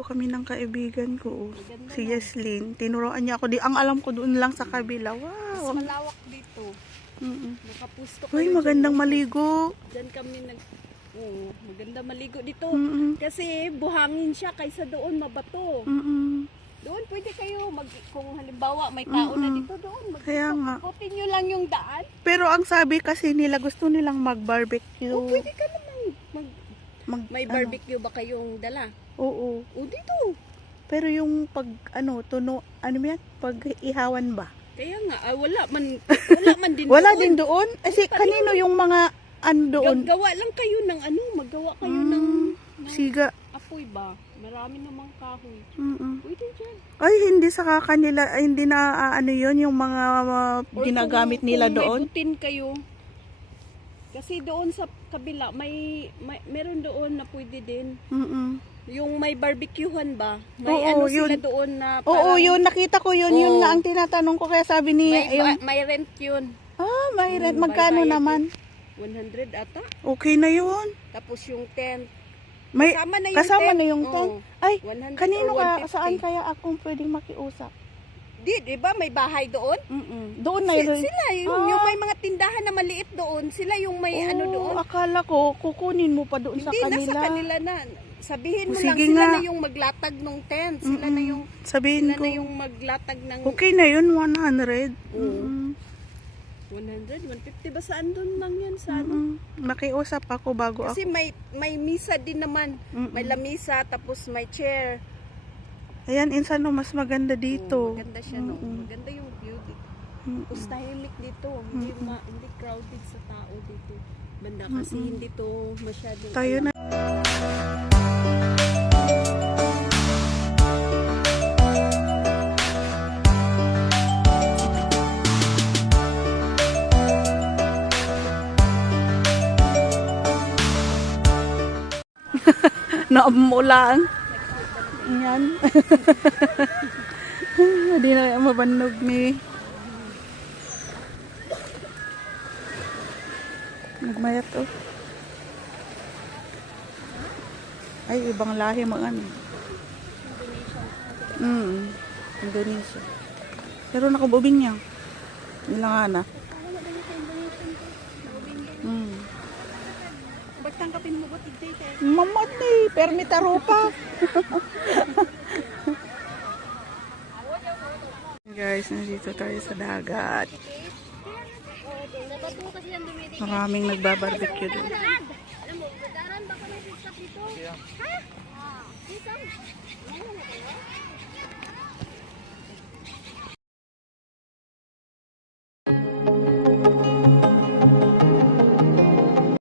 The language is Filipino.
Ito kami ng kaibigan ko. oh. Si Yeslyn. Tinuruan niya ako. Di, ang alam ko doon lang sa kabila. Mas Wow. malawak dito. Mm-mm. Nakapusto Uy, magandang dyan. maligo. Diyan kami nag... Oo, maganda maligo dito. Mm-mm. Kasi buhangin siya kaysa doon mabato. Mm-mm. Doon pwede kayo mag kung halimbawa may tao na Mm-mm. dito doon mag Kaya nga. ikutin nyo lang yung daan. Pero ang sabi kasi nila gusto nilang mag-barbecue. O pwede ka mag Mag, may ano, barbecue ba kayong dala? oo. O dito. Pero yung pag, ano, tuno, ano yan? Pag ihawan ba? Kaya nga ah, wala man wala man din Wala doon. din doon? Kasi kanino yung mga, ano doon? Gagawa lang kayo ng ano, maggawa kayo Mm, ng, ng Siga. apoy ba? Marami namang kahoy. Mm-mm. Pwede dyan. Ay, hindi sa kanila, ay, hindi na ah, ano yun, yung mga Or ginagamit kung- nila kung doon. May butin kayo. Kasi doon sa kabila, may, may meron doon na pwede din. Mm-mm. Yung may barbecuehan ba? May Oo, ano sila yun. doon na Oo, parang- yun, nakita ko yun, yun Oo. nga ang tinatanong ko, kaya sabi ni, May, yung, may rent yun. ah, may rent, Mm, magkano naman? 100 ata. Okay na yun. Tapos yung tent. May, Kasama na yung kasama tent. na yung Oo, tent. Ay, 100 kanino ka, 150. saan kaya akong pwedeng makiusap? Di, di ba may bahay doon? Mm-mm. Doon na Si- yun. sila, yung, Ah. yung may mga tindahan na maliit doon, sila yung may ano Oo, doon. akala ko, kukunin mo pa doon sa Hindi, kanila. nasa kanila na. Sabihin mo O, lang, sige sila nga. na yung maglatag ng tent. Sila na Mm-mm. yung, Sabihin sila ko, na yung maglatag ng okay na yun, 100. Oo. Mm-mm. 100, 150 ba saan doon lang yan sa ano? Mm-mm. Nakiusap ako bago Kasi ako. may may misa din naman. Mm-mm. May lamisa, tapos may chair. Ayan, insan no, mas maganda Oo, dito. maganda siya, no? Mm-mm. Maganda yung view dito. Mm-mm. Tapos tahimik dito. Hindi, ma, hindi crowded sa tao dito. Banda kasi Mm-mm. hindi to masyadong... Tayo na. Naumulan. Yan. Hindi na mabanog ni. Nagmayat oh. Ay, ibang lahi mga ano. Mm, Indonesia. Pero nakabubing niya. Ilang ana. Mm. Ba't tangkapin mo tayo? Mamot ni, permita ropa. Guys, nandito tayo sa dagat. Maraming nagbabarbecue doon. Dito? Ha?